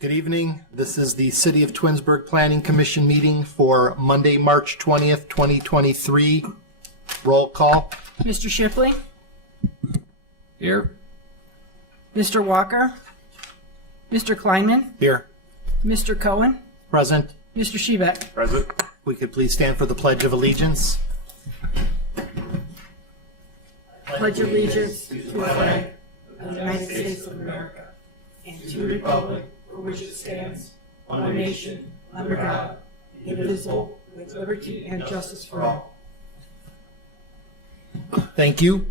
Good evening. This is the City of Twinsburg Planning Commission meeting for Monday, March 20th, 2023. Roll call. Mr. Shipley, Here. Mr. Walker, Mr. Kleinman, Here. Mr. Cohen, Present. Mr. Shebeck. Present. We could please stand for the Pledge of Allegiance. Pledge allegiance to the flag of the United States of America and to the republic for which it stands, one nation, under God, indivisible, with liberty and justice for all. Thank you.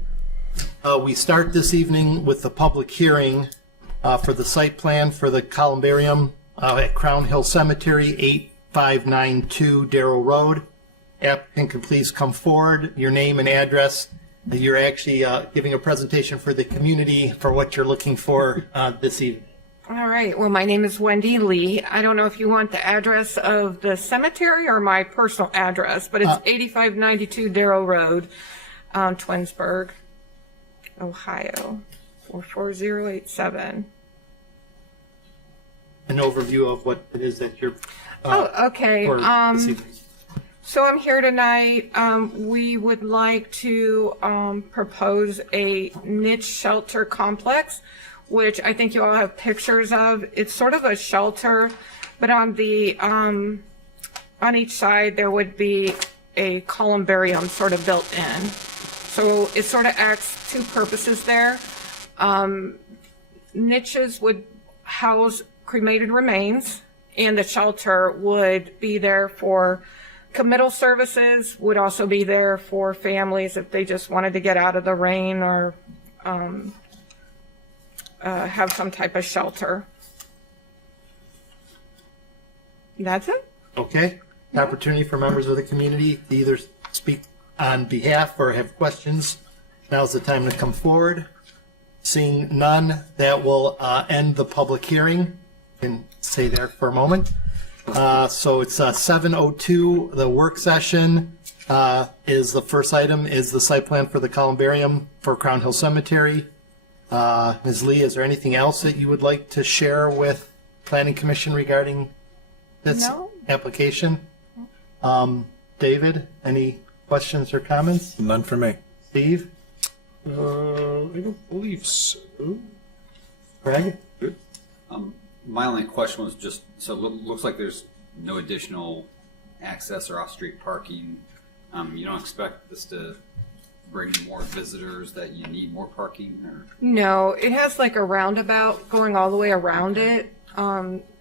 We start this evening with the public hearing for the site plan for the columbarium at Crown Hill Cemetery, 8592 Darrow Road. Applicant can please come forward, your name and address. You're actually giving a presentation for the community for what you're looking for this evening. All right. Well, my name is Wendy Lee. I don't know if you want the address of the cemetery or my personal address, but it's 8592 Darrow Road, Twinsburg, Ohio, 44087. An overview of what it is that you're Okay. for this evening. So I'm here tonight. We would like to propose a niche shelter complex, which I think you all have pictures of. It's sort of a shelter, but on the on each side there would be a columbarium sort of built in. So it sort of acts two purposes there. Niches would house cremated remains, and the shelter would be there for committal services, would also be there for families if they just wanted to get out of the rain or have some type of shelter. That's it. Okay. Opportunity for members of the community to either speak on behalf or have questions. Now's the time to come forward. Seeing none, that will end the public hearing. You can stay there for a moment. So it's 7:02. The work session is the first item, is the site plan for the columbarium for Crown Hill Cemetery. Ms. Lee, is there anything else that you would like to share with Planning Commission regarding this No. application? David, any questions or comments? None for me. Steve? I don't believe so. Craig? My only question was just, so it looks like there's no additional access or off-street parking. You don't expect this to bring more visitors, that you need more parking, or? No, it has like a roundabout going all the way around it.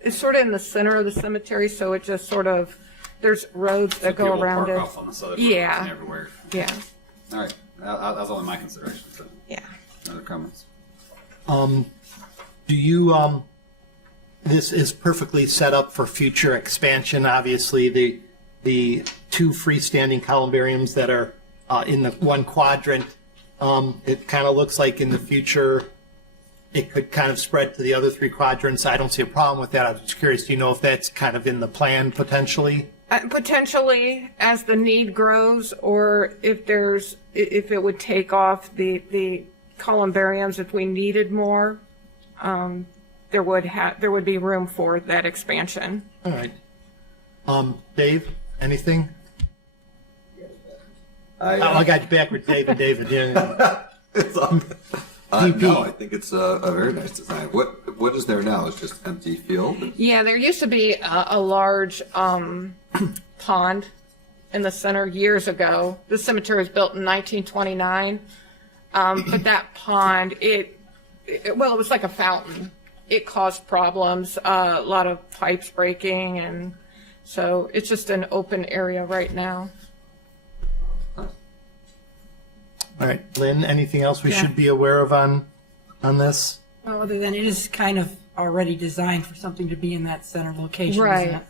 It's sort of in the center of the cemetery, so it just sort of, there's roads that go People around park it. off on the side of Yeah. roads and everywhere. Yeah, All right, that was only my consideration, so, yeah. other comments? Do you, this is perfectly set up for future expansion. Obviously, the two freestanding columbariums that are in the one quadrant, it kind of looks like in the future it could kind of spread to the other three quadrants. I don't see a problem with that. I was just curious, do you know if that's kind of in the plan potentially? Potentially, as the need grows, or if it would take off the columbariums if we needed more, there would be room for that expansion. All right. Dave, anything? I got you backwards, David. Yeah. No, I think it's a very nice design. What is there now? It's just empty field? Yeah, there used to be a large pond in the center years ago. The cemetery was built in 1929, but that pond, it was like a fountain. It caused problems, a lot of pipes breaking, and so it's just an open area right now. All right, Lynn, anything else we Yeah. should be aware of on this? Well, other than it is kind of already designed for something to be in that center location, Right. isn't it?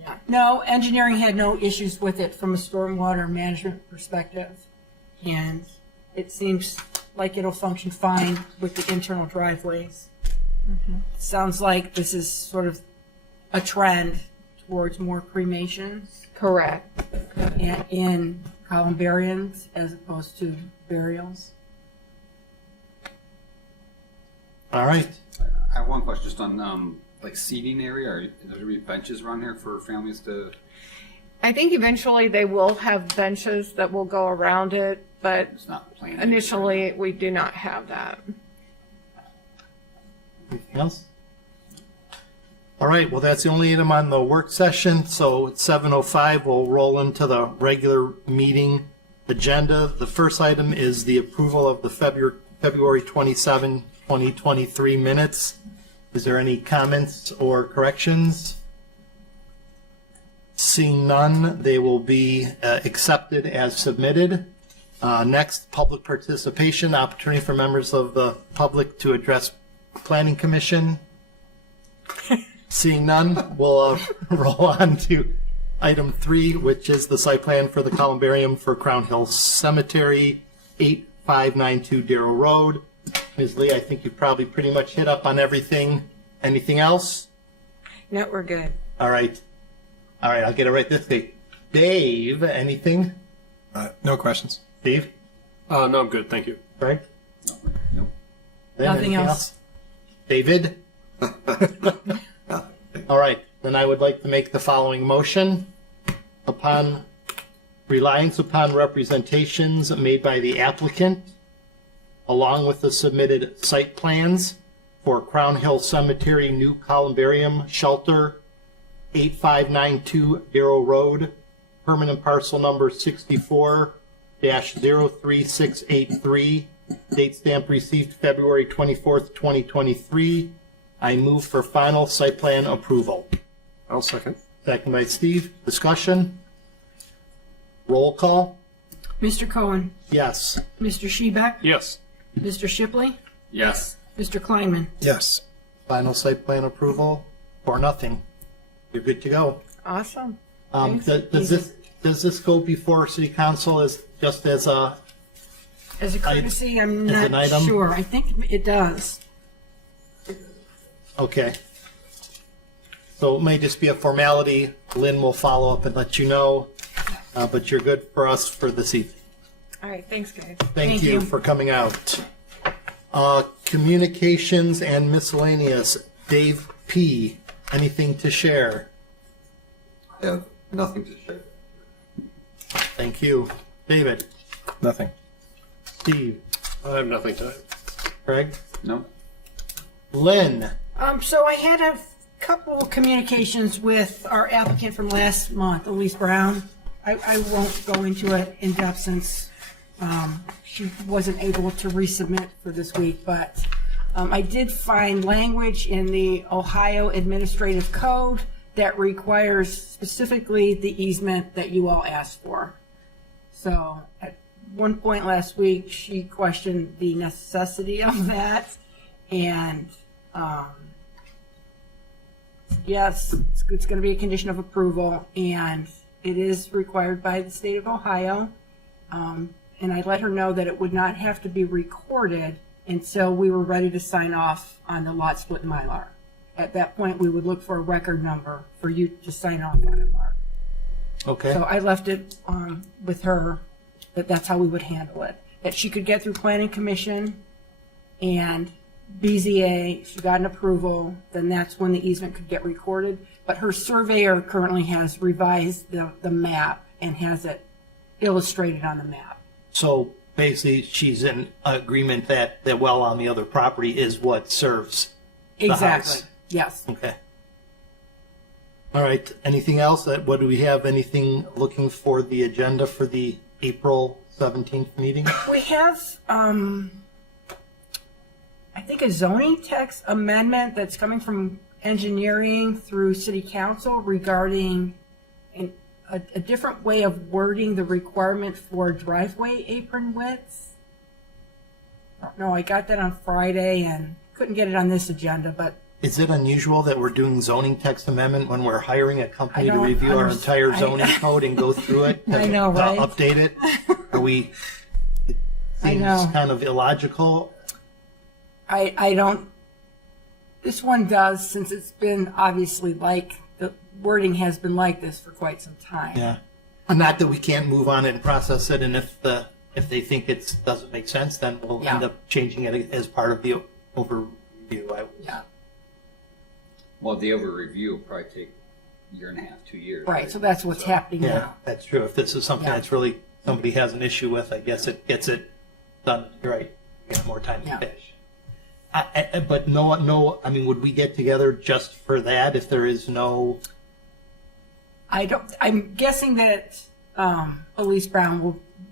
Yeah. No, engineering had no issues with it from a stormwater management perspective. And it seems like it'll function fine with the internal driveways. Sounds like this is sort of a trend towards more cremations Correct. in columbariums as opposed to burials. All right. I have one question just on like seating area. Are there gonna be benches around here for families to? I think eventually they will have benches that will go around it, but It's not planned. initially we do not have that. Anything else? All right, well, that's the only item on the work session, so at 7:05, we'll roll into the regular meeting agenda. The first item is the approval of the February 27, 2023 minutes. Is there any comments or corrections? Seeing none, they will be accepted as submitted. Next, public participation, opportunity for members of the public to address Planning Commission. Seeing none, we'll roll on to item 3, which is the site plan for the columbarium for Crown Hill Cemetery, 8592 Darrow Road. Ms. Lee, I think you probably pretty much hit up on everything. Anything else? No, we're good. All right. All right, I'll get it right this way. Dave, anything? No questions. Steve? No, I'm good. Thank you. Frank? Nope. Lynn, Nothing anything else. David? All right, then I would like to make the following motion. Upon reliance upon representations made by the applicant, along with the submitted site plans for Crown Hill Cemetery New Columbarium Shelter, 8592 Darrow Road, permanent parcel number 64-03683, date stamp received February 24th, 2023. I move for final site plan approval. I'll second. Second by Steve. Discussion? Roll call? Mr. Cohen, Yes. Mr. Shebeck, Yes. Mr. Shipley, Yes. Mr. Kleinman. Yes. Final site plan approval or nothing. You're good to go. Awesome. Does this go before city council as just as a, As a courtesy, I'm As an not item? sure. I think it does. okay. So it may just be a formality. Lynn will follow up and let you know, but you're good for us for this evening. All right. Thanks, guys. Thank you you. for coming out. Communications and miscellaneous. Dave P., anything to share? I have nothing to share. Thank you. David? Nothing. Steve? I have nothing tonight. Craig? No. Lynn? So I had a couple communications with our applicant from last month, Elise Brown. I won't go into it in depth since she wasn't able to resubmit for this week, but I did find language in the Ohio Administrative Code that requires specifically the easement that you all asked for. So at one point last week, she questioned the necessity of that, and yes, it's going to be a condition of approval, and it is required by the state of Ohio. And I let her know that it would not have to be recorded until we were ready to sign off on the lot split Mylar. At that point, we would look for a record number for you to sign off on it, Mark. Okay. So I left it with her that that's how we would handle it. That she could get through Planning Commission and BZA, she got an approval, then that's when the easement could get recorded. But her surveyor currently has revised the map and has it illustrated on the map. So basically, she's in agreement that the well on the other property is what serves the Exactly, house. yes. Okay. All right. Anything else? What do we have? Anything looking for the agenda for the April 17th meeting? We have, I think, a zoning text amendment that's coming from engineering through city council regarding a different way of wording the requirement for driveway apron widths. I don't know, I got that on Friday and couldn't get it on this agenda, but Is it unusual that we're doing zoning text amendment when we're hiring a company I to don't review our underst- entire I- zoning code and go through it? I know, right? Update it? Are we, it I seems know. kind of illogical. I don't, this one does, since it's been obviously like, the wording has been like this for quite some time. Yeah. Not that we can't move on it and process it, and if they think it doesn't make sense, then we'll end Yeah. up changing it as part of the overview. Yeah. Well, the over review will probably take a year and a half, 2 years. Right, so that's what's happening Yeah, now. that's true. If this is something Yeah. that's really, somebody has an issue with, I guess it gets it done. You're right. Get more time to Yeah. finish. But no, I mean, would we get together just for that if there is no? I'm guessing that Elise Brown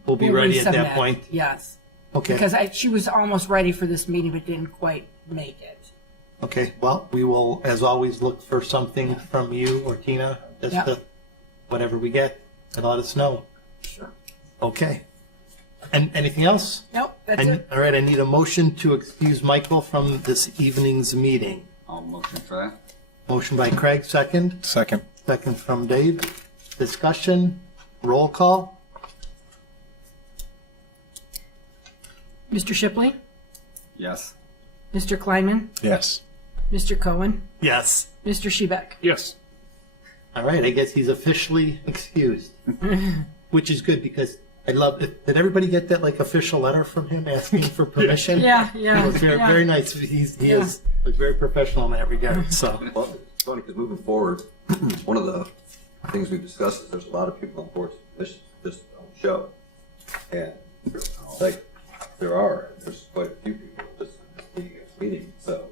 will Be ready at that resubmit. point? Yes. Okay. Because she was almost ready for this meeting, but didn't quite make it. Okay, well, we will, as always, look for something from you or Tina, just Yeah. to, whatever we get, and let us know. Sure. Okay. And anything else? Nope, that's it. All right, I need a motion to excuse Michael from this evening's meeting. I'll motion for that. Motion by Craig, second. Second. Second from Dave. Discussion, roll call. Mr. Shipley, Yes. Mr. Kleinman, Yes. Mr. Cohen, Yes. Mr. Shebeck. Yes. All right, I guess he's officially excused, which is good because I love it. Did everybody get that like official letter from him asking for permission? Yeah, It was very, yeah. very nice. He is very professional in that regard. So, Well, it's funny because moving forward, one of the things we've discussed is there's a lot of people on boards this don't show, and like there's quite a few people just being at the meeting. So,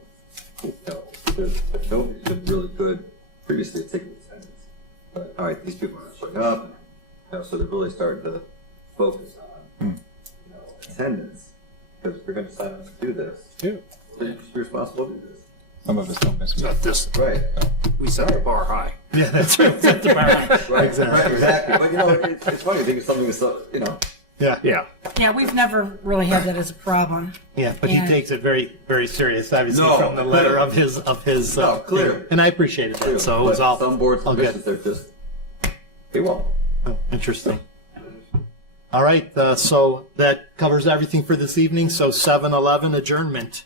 there's nobody's been really good previously at taking attendance, but all right, these people are not showing up, and, so they're really starting to focus on attendance because if you're going to sign up to do this, Yeah. then you're just responsible to do this. Some of us don't miss Not this. Right. We set the bar high. yeah, that's right. That's the bar. Right, exactly. But it's funny. I think it's something that's Yeah, Yeah. Yeah, we've never really had that as a problem. yeah. But he And- takes it very, very serious. Obviously, No, from the letter of his. No, clear. And I appreciated that. So it was all. Some boards all and good. commissions, they're just they won't. Oh, interesting. All right, so that covers everything for this evening. So 7-11 adjournment.